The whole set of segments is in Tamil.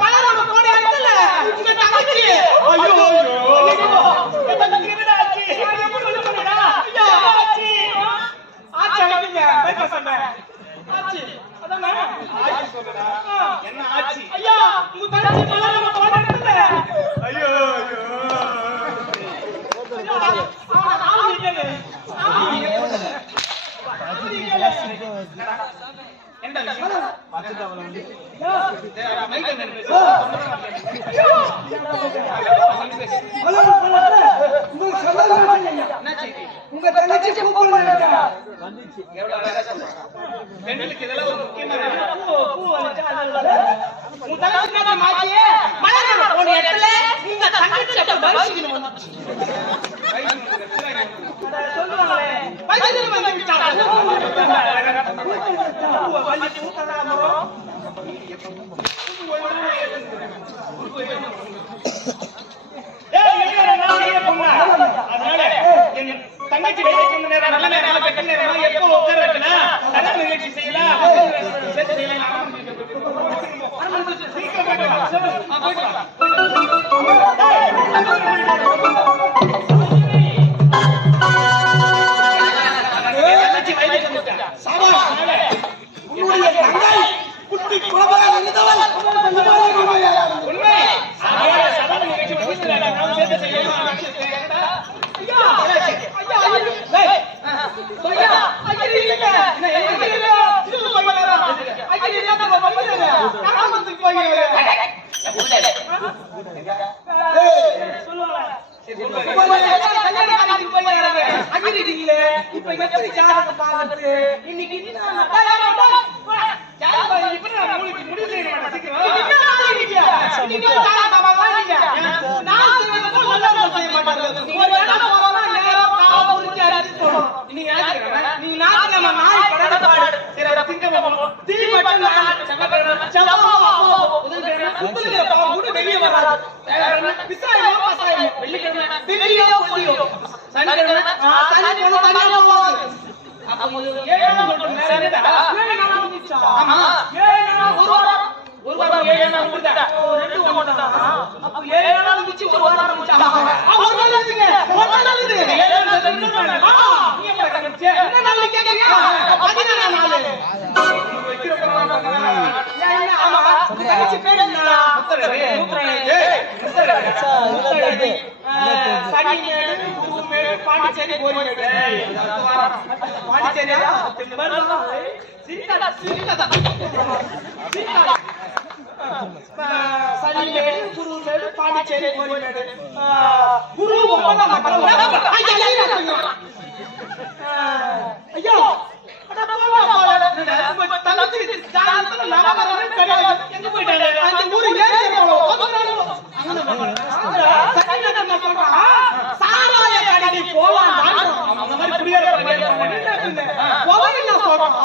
மலரோட போட இடத்துல ஐயோ ஐயோ உங்க தங்கச்சி பெண்களுக்கு இதெல்லாம் ஒரு முக்கியமான பூ பூ உன் தங்கச்சி மாத்தியே மலர் உன் இடத்துல உங்க தங்கச்சி வந்துச்சு மல்லி பூத்ததா மரம் அதனால என் தங்கச்சி வேலை சொன்ன நேரம் நல்ல நேரம் கட்ட நேரம் எப்போ உட்கார வைக்கல நல்ல நிகழ்ச்சி செய்யலாம் சீக்கிரம் போயிட்டு சொல்லிட்டீங்களே? இப்ப எப்படி ஜாதகம் பார்க்கறது? இன்னைக்கு நீ நாளைக்கு நாய் படம் பாடு. சரி திங்க தீ மட்டும் செவ்வாய் பாண்டிச்சேரி பாண்டிச்சேரி சிரிக்காதா சிரிக்காதா சிரிக்காதா சனிமேடு குருமேடு பாண்டிச்சேரி கோரிமேடு குரு ஐயோ சாராய கடை போலாம் அந்த மாதிரி குடியேற சொல்றோம்.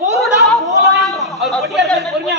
பொருளா போலாம் பொறுமையா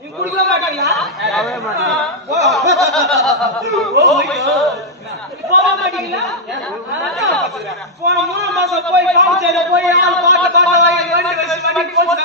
குடிக்க மாட்டீங்களா? போக மாட்டீங்களா? போன மூணு மாசம் போய் காமிச்சேன் போய் பாட்டு பாட்டு வாங்கி போச்சு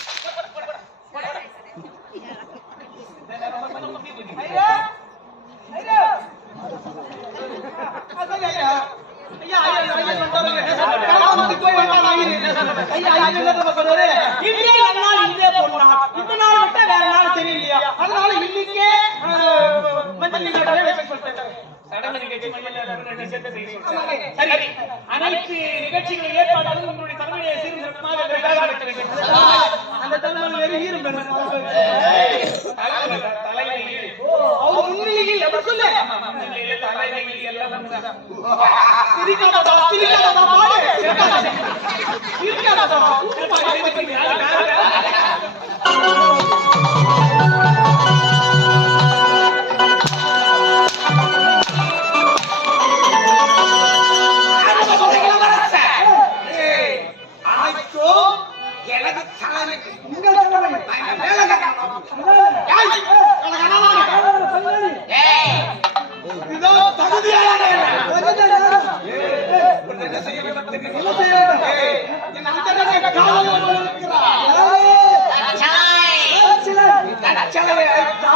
நடன நிகழ்ச்சி சரி அனைத்து நிகழ்ச்சிகளில் ஏற்பாடு உங்களுடைய தலைமையை அந்த தலைமை வெறும் தலைமையில் எல்லாம் 加油